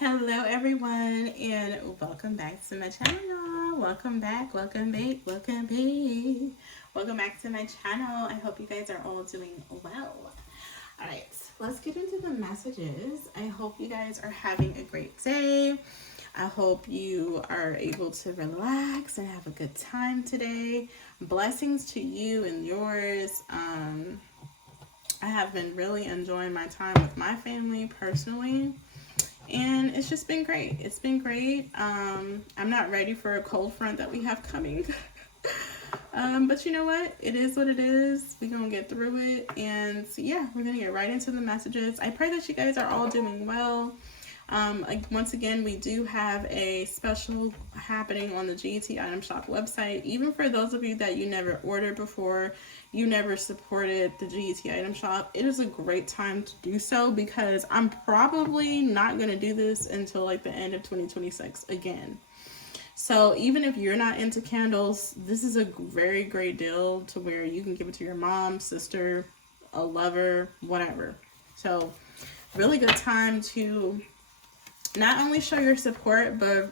Hello everyone and welcome back to my channel, y'all. Welcome back, welcome back, welcome back. Welcome back to my channel. I hope you guys are all doing well. Alright, let's get into the messages. I hope you guys are having a great day. I hope you are able to relax and have a good time today. Blessings to you and yours. I have been really enjoying my time with my family personally. And it's just been great. It's been great. I'm not ready for a cold front that we have coming. But you know what? It is what it is. We're going to get through it. And so, yeah, we're going to get right into the messages. I pray that you guys are all doing well. Once again, we do have a special happening on the GT Item Shop website. Even for those of you that you never ordered before, you never supported the GT Item Shop, it is a great time to do so because I'm probably not going to do this until like the end of 2026 again. So even if you're not into candles, this is a very great deal to where you can give it to your mom, sister, a lover, whatever. So really good time to not only show your support, but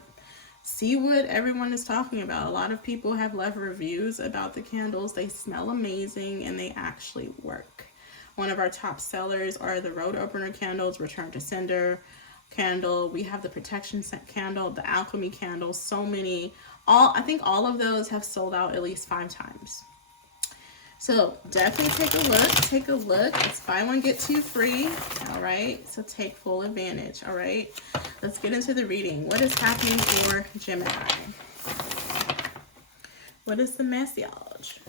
see what everyone is talking about. A lot of people have left reviews about the candles. They smell amazing and they actually work. One of our top sellers are the Road Opener candles, Return to Sender candle. We have the Protection candle, the Alchemy candle. So many. I think all of those have sold out at least 5 times. So definitely take a look. It's buy one, get 2 free. All right. So take full advantage. All right. Let's get into the reading. What is happening for Gemini? What is the message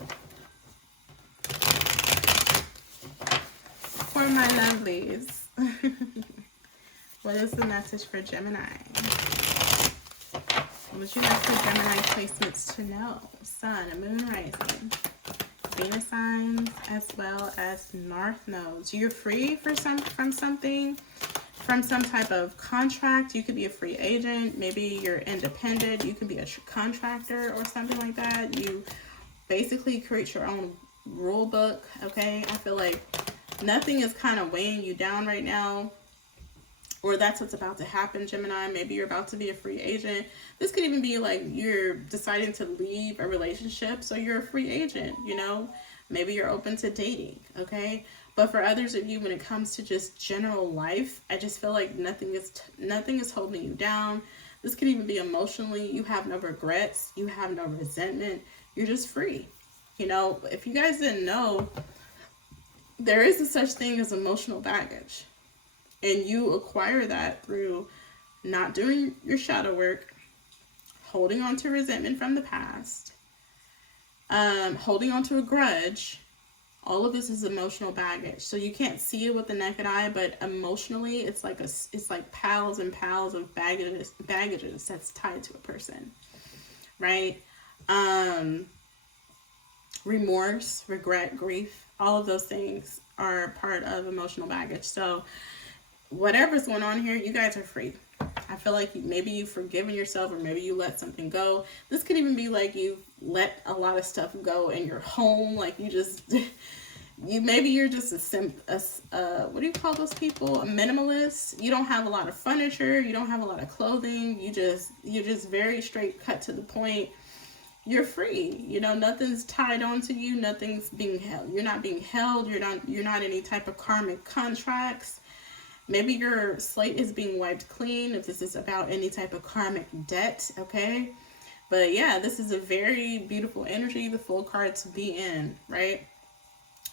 for my lovelies? What is the message for Gemini? What would you like for Gemini placements to know? Sun and Moon rising. Venus signs as well as North nodes. You're free from something, from some type of contract. You could be a free agent. Maybe you're independent. You could be a contractor or something like that. You basically create your own rule book. Okay, I feel like nothing is kind of weighing you down right now, or that's what's about to happen, Gemini. Maybe you're about to be a free agent. This could even be like you're deciding to leave a relationship, so you're a free agent, you know? Maybe you're open to dating, okay? But for others of you, when it comes to just general life, I just feel like nothing is holding you down. This could even be emotionally. You have no regrets. You have no resentment. You're just free. You know, if you guys didn't know, there is a such thing as emotional baggage. And you acquire that through not doing your shadow work, holding on to resentment from the past, holding on to a grudge. All of this is emotional baggage. So you can't see it with the naked eye, but emotionally, it's like piles and piles of baggages that's tied to a person, right? Remorse, regret, grief, all of those things are part of emotional baggage. So whatever's going on here, you guys are free. I feel like maybe you've forgiven yourself, or maybe you let something go. This could even be like you've let a lot of stuff go in your home. Like maybe you're just what do you call those people? A minimalist. You don't have a lot of furniture. You don't have a lot of clothing. You're just very straight, cut to the point. You're free. You know, nothing's tied onto you. Nothing's being held. You're not being held. You're not any type of karmic contracts. Maybe your slate is being wiped clean if this is about any type of karmic debt, okay? But yeah, this is a very beautiful energy, the Fool card to be in, right?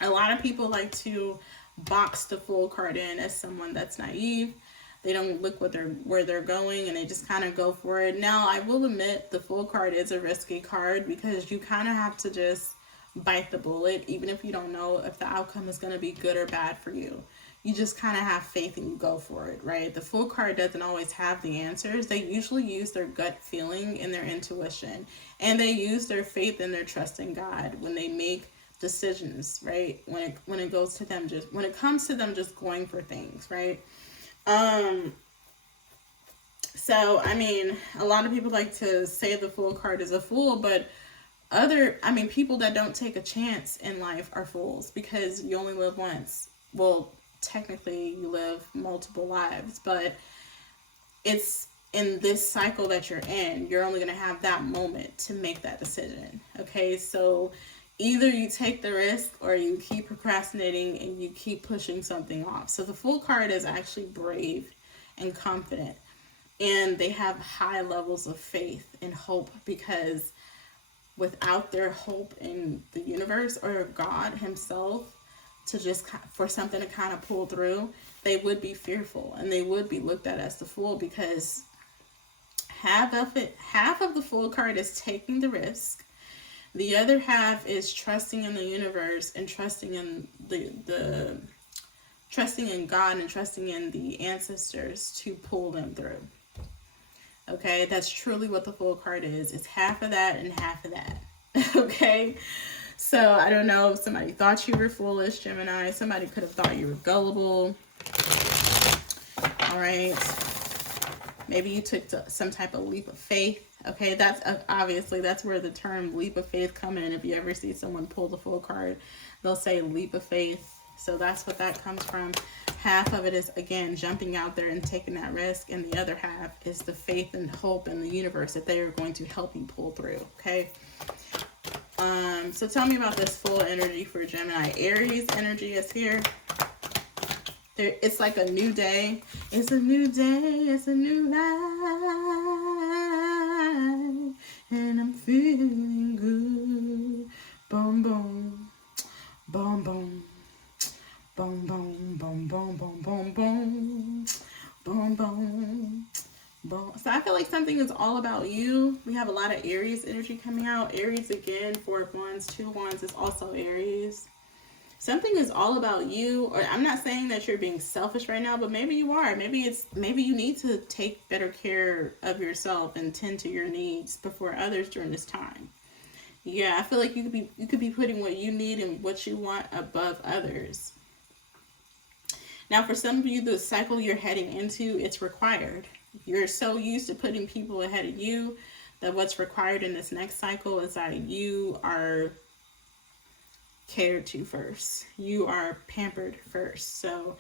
A lot of people like to box the Fool card in as someone that's naive. They don't look where they're going, and they just kind of go for it. Now, I will admit the Fool card is a risky card because you kind of have to just bite the bullet, even if you don't know if the outcome is going to be good or bad for you. You just kind of have faith and you go for it, right? The Fool card doesn't always have the answers. They usually use their gut feeling and their intuition, and they use their faith and their trust in God when they make decisions, right? When it comes to them just going for things, right? So I mean, a lot of people like to say the Fool card is a fool, but people that don't take a chance in life are fools, because you only live once. Well, technically you live multiple lives, but it's in this cycle that you're in, you're only going to have that moment to make that decision. Okay, so either you take the risk or you keep procrastinating and you keep pushing something off. So the Fool card is actually brave and confident, and they have high levels of faith and hope, because without their hope in the universe or God himself to just for something to kind of pull through, they would be fearful and they would be looked at as the fool, because half of the Fool card is taking the risk. The other half is trusting in the universe and trusting in trusting in God and trusting in the ancestors to pull them through. Okay, that's truly what the Fool card is. It's half of that and half of that. Okay, so I don't know if somebody thought you were foolish, Gemini. Somebody could have thought you were gullible. All right, maybe you took some type of leap of faith. Okay, that's obviously that's where the term leap of faith come in. If you ever see someone pull the Fool card, they'll say leap of faith. So that's what that comes from. Half of it is, again, jumping out there and taking that risk, and the other half is the faith and hope in the universe that they are going to help you pull through. Okay, so tell me about this Fool energy for Gemini. Aries energy is here. It's like a new day. It's a new day. It's a new life. And I'm feeling good. Boom, boom. Boom, boom. Boom, boom, boom, boom, boom, boom, boom. Boom, boom. Boom. So I feel like something is all about you. We have a lot of Aries energy coming out. Aries again, 4 of Wands, 2 of Wands is also Aries. Something is all about you, or I'm not saying that you're being selfish right now, but maybe you are. Maybe you need to take better care of yourself and tend to your needs before others during this time. Yeah, I feel like you could be putting what you need and what you want above others. Now, for some of you, the cycle you're heading into, it's required. You're so used to putting people ahead of you that what's required in this next cycle is that you are catered to first. You are pampered first. So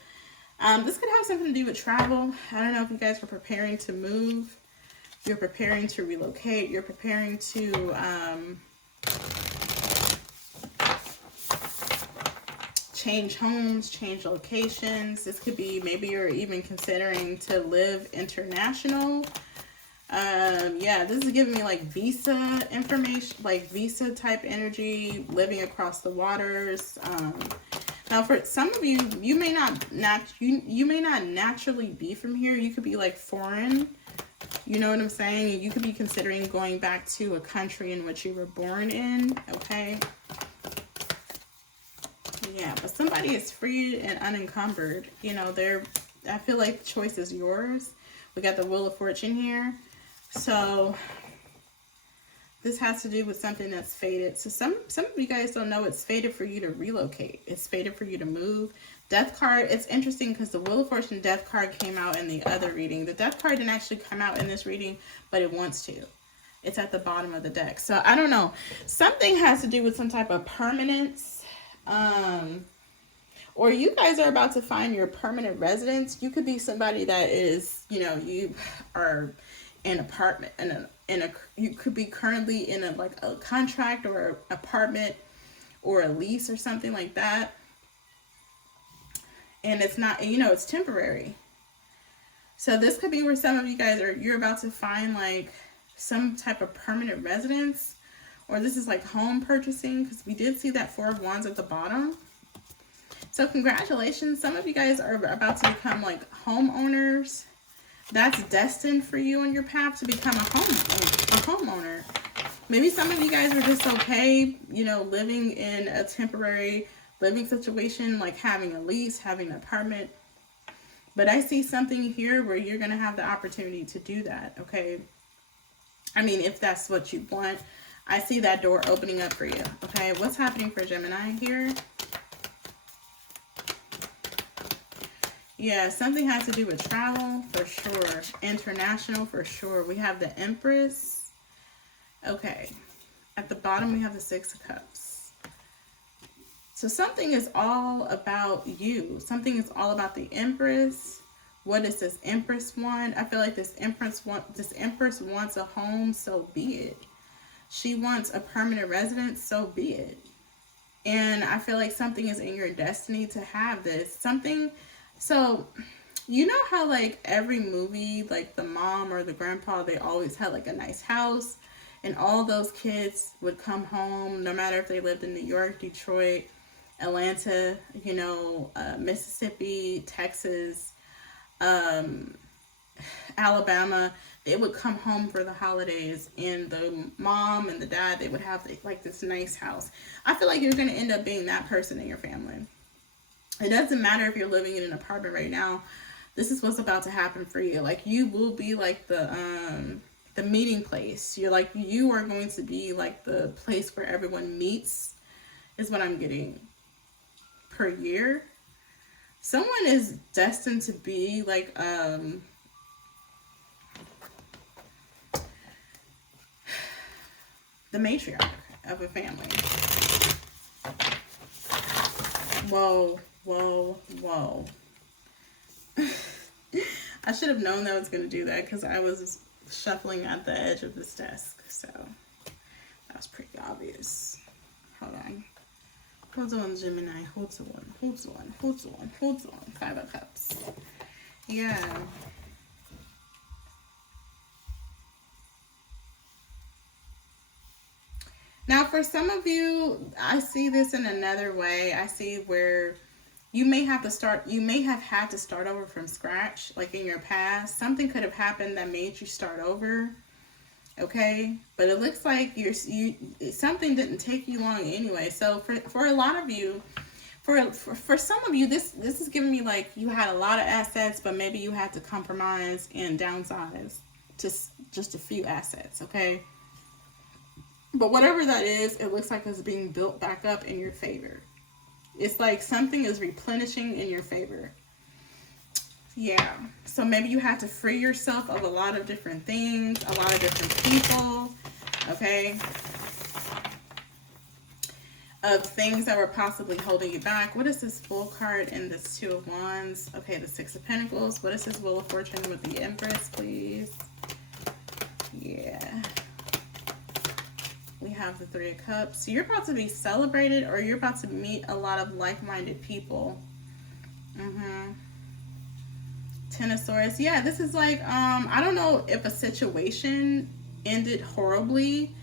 this could have something to do with travel. I don't know if you guys are preparing to move. You're preparing to relocate. You're preparing to change homes, change locations. This could be, maybe you're even considering to live international. Yeah, this is giving me like visa information, like visa type energy, living across the waters. Now for some of you, you may not naturally be from here. You could be like foreign. You know what I'm saying? You could be considering going back to a country in which you were born in. Okay. Yeah, but somebody is free and unencumbered. You know, I feel like the choice is yours. We got the Wheel of Fortune here. So this has to do with something that's fated. So some of you guys don't know it's fated for you to relocate. It's fated for you to move. Death card, it's interesting because the Wheel of Fortune Death card came out in the other reading. The Death card didn't actually come out in this reading, but it wants to. It's at the bottom of the deck. So I don't know. Something has to do with some type of permanence. Or you guys are about to find your permanent residence. You could be somebody that is, you know, you are in an apartment, you could be currently in a contract or an apartment or a lease or something like that. And it's not, you know, it's temporary. So this could be where some of you guys you're about to find like some type of permanent residence. Or this is like home purchasing, because we did see that 4 of Wands at the bottom. So congratulations. Some of you guys are about to become like homeowners. That's destined for you on your path to become a homeowner. Maybe some of you guys are just okay, you know, living in a temporary living situation, like having a lease, having an apartment. But I see something here where you're going to have the opportunity to do that, okay? I mean, if that's what you want. I see that door opening up for you. Okay, what's happening for Gemini here? Yeah, something has to do with travel for sure. International for sure. We have the Empress. Okay, at the bottom we have the 6 of Cups. So something is all about you. Something is all about the Empress. What is this Empress one? I feel like this Empress wants a home, so be it. She wants a permanent residence, so be it. And I feel like something is in your destiny to have this. Something, so you know how like every movie, like the mom or the grandpa, they always had like a nice house, and all those kids would come home, no matter if they lived in New York, Detroit, Atlanta, you know, Mississippi, Texas, Alabama. They would come home for the holidays, and the mom and the dad, they would have like this nice house. I feel like you're going to end up being that person in your family. It doesn't matter if you're living in an apartment right now. This is what's about to happen for you. Like, you will be like the meeting place. You are going to be like the place where everyone meets, is what I'm getting per year. Someone is destined to be like the matriarch of a family. Whoa, whoa, whoa. I should have known that I was going to do that, because I was shuffling at the edge of this desk. So that was pretty obvious. Hold on. Hold on, Gemini. Hold on. Hold on. Hold on. Hold on. 5 of Cups. Yeah. Now, for some of you, I see this in another way. I see where you may have had to start over from scratch, like in your past. Something could have happened that made you start over. Okay, but it looks like something didn't take you long anyway. So for a lot of you, for some of you, this is giving me like you had a lot of assets, but maybe you had to compromise and downsize to just a few assets. Okay, but whatever that is, it looks like it's being built back up in your favor. It's like something is replenishing in your favor. Yeah, so maybe you had to free yourself of a lot of different things, a lot of different people, okay? Of things that were possibly holding you back. What is this Fool card and this 2 of Wands? Okay, the 6 of Pentacles. What is this Wheel of Fortune with the Empress, please? Yeah. We have the 3 of Cups. So you're about to be celebrated, or you're about to meet a lot of like-minded people. Mm-hmm. 10 of Swords. Yeah, this is like, I don't know if a situation ended horribly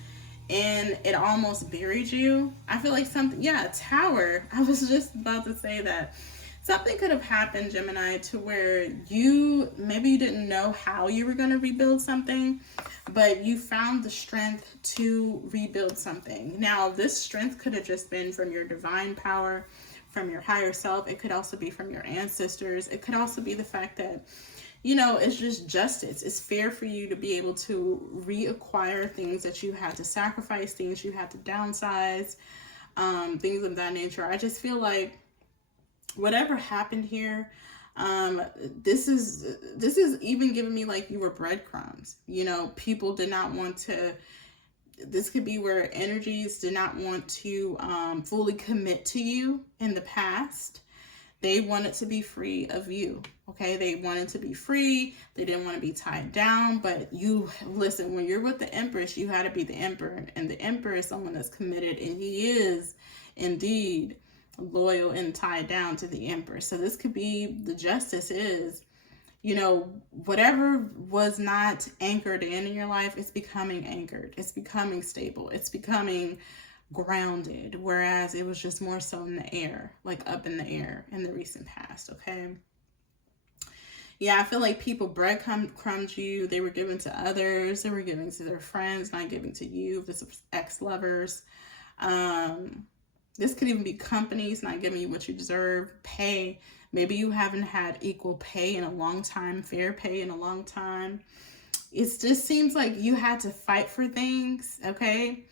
and it almost buried you. I feel like something, yeah, Tower. I was just about to say that. Something could have happened, Gemini, to where maybe you didn't know how you were going to rebuild something, but you found the strength to rebuild something. Now, this strength could have just been from your divine power, from your higher self. It could also be from your ancestors. It could also be the fact that, you know, it's just justice. It's fair for you to be able to reacquire things that you had to sacrifice, things you had to downsize, things of that nature. I just feel like whatever happened here, this is even giving me like you were breadcrumbs. You know, people did not want to. This could be where energies did not want to fully commit to you in the past. They wanted to be free of you, okay? They wanted to be free. They didn't want to be tied down. But you, listen, when you're with the Empress, you had to be the Emperor. And the Emperor is someone that's committed, and he is indeed loyal and tied down to the Empress. So this could be, the justice is, you know, whatever was not anchored in your life, it's becoming anchored. It's becoming stable. It's becoming grounded. Whereas it was just more so in the air, like up in the air in the recent past, okay? Yeah, I feel like people breadcrumbed you. They were given to others. They were giving to their friends, not giving to you. This is ex-lovers. This could even be companies not giving you what you deserve. Pay. Maybe you haven't had equal pay in a long time, fair pay in a long time. It just seems like you had to fight for things, okay?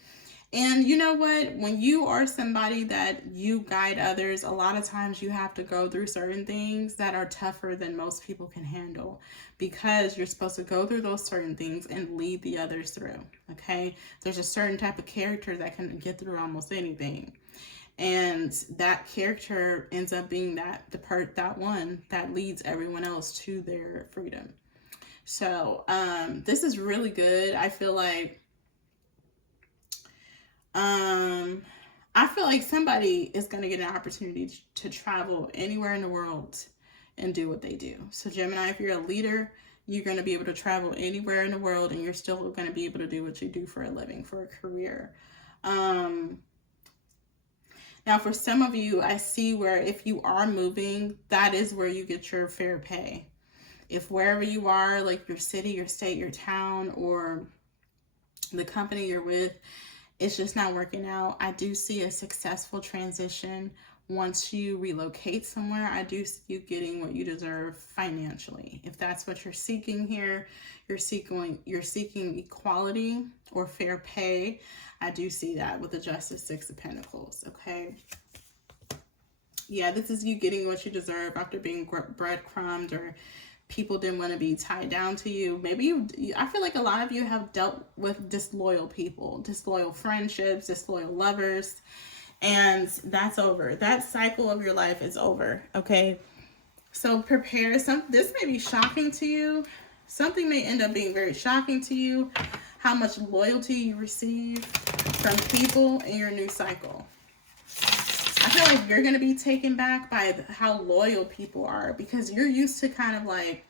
And you know what? When you are somebody that you guide others, a lot of times you have to go through certain things that are tougher than most people can handle, because you're supposed to go through those certain things and lead the others through, okay? There's a certain type of character that can get through almost anything. And that character ends up being that one that leads everyone else to their freedom. So this is really good. I feel like somebody is going to get an opportunity to travel anywhere in the world and do what they do. So Gemini, if you're a leader, you're going to be able to travel anywhere in the world, and you're still going to be able to do what you do for a living, for a career. Now, for some of you, I see where if you are moving, that is where you get your fair pay. If wherever you are, like your city, your state, your town, or the company you're with, it's just not working out, I do see a successful transition. Once you relocate somewhere, I do see you getting what you deserve financially. If that's what you're seeking here, you're seeking equality or fair pay. I do see that with the Justice, Six of Pentacles, okay? Yeah, this is you getting what you deserve after being breadcrumbed, or people didn't want to be tied down to you. Maybe I feel like a lot of you have dealt with disloyal people, disloyal friendships, disloyal lovers, and that's over. That cycle of your life is over, okay? So prepare. This may be shocking to you. Something may end up being very shocking to you, how much loyalty you receive from people in your new cycle. I feel like you're going to be taken back by how loyal people are, because you're used to kind of like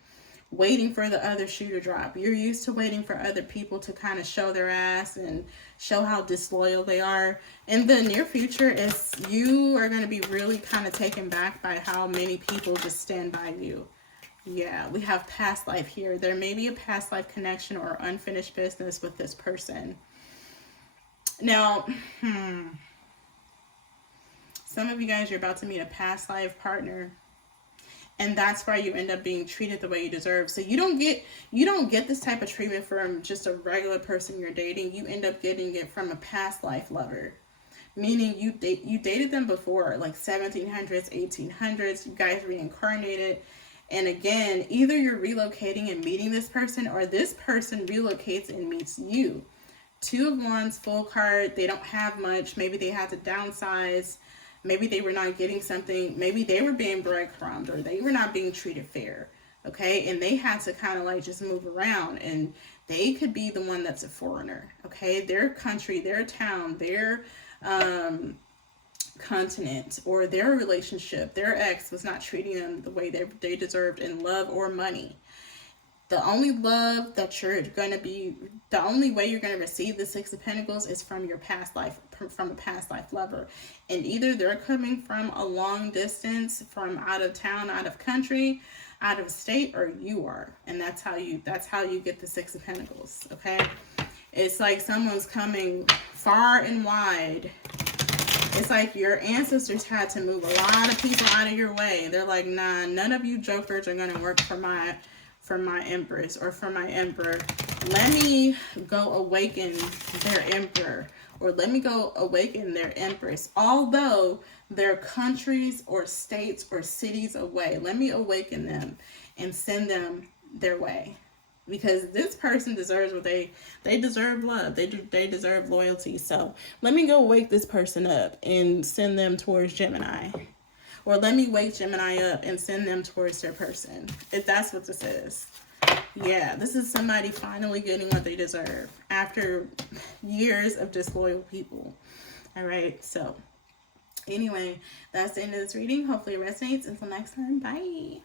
waiting for the other shoe to drop. You're used to waiting for other people to kind of show their ass and show how disloyal they are. In the near future, you are going to be really kind of taken back by how many people just stand by you. Yeah, we have past life here. There may be a past life connection or unfinished business with this person. Now, some of you guys, you're about to meet a past life partner, and that's why you end up being treated the way you deserve. So you don't get this type of treatment from just a regular person you're dating. You end up getting it from a past life lover, meaning you dated them before, like 1700s, 1800s. You guys reincarnated. And again, either you're relocating and meeting this person, or this person relocates and meets you. Two of Wands, full card. They don't have much. Maybe they had to downsize. Maybe they were not getting something. Maybe they were being breadcrumbed, or they were not being treated fair. Okay. And they had to kind of like just move around, and they could be the one that's a foreigner. Okay. Their country, their town, their continent, or their relationship, their ex was not treating them the way they deserved in love or money. The only love that the only way you're going to receive the Six of Pentacles is from your past life, from a past life lover. And either they're coming from a long distance, from out of town, out of country, out of state, or you are. And that's how you get the Six of Pentacles, okay? It's like someone's coming far and wide. It's like your ancestors had to move a lot of people out of your way. They're like, nah, none of you jokers are going to work for my Empress or for my Emperor. Let me go awaken their Emperor, or let me go awaken their Empress. Although they're countries or states or cities away, let me awaken them and send them their way. Because this person deserves what they deserve love. They deserve loyalty. So let me go wake this person up and send them towards Gemini. Or let me wake Gemini up and send them towards their person. If that's what this is. Yeah, this is somebody finally getting what they deserve after years of disloyal people. All right, so anyway, that's the end of this reading. Hopefully it resonates. Until next time, bye.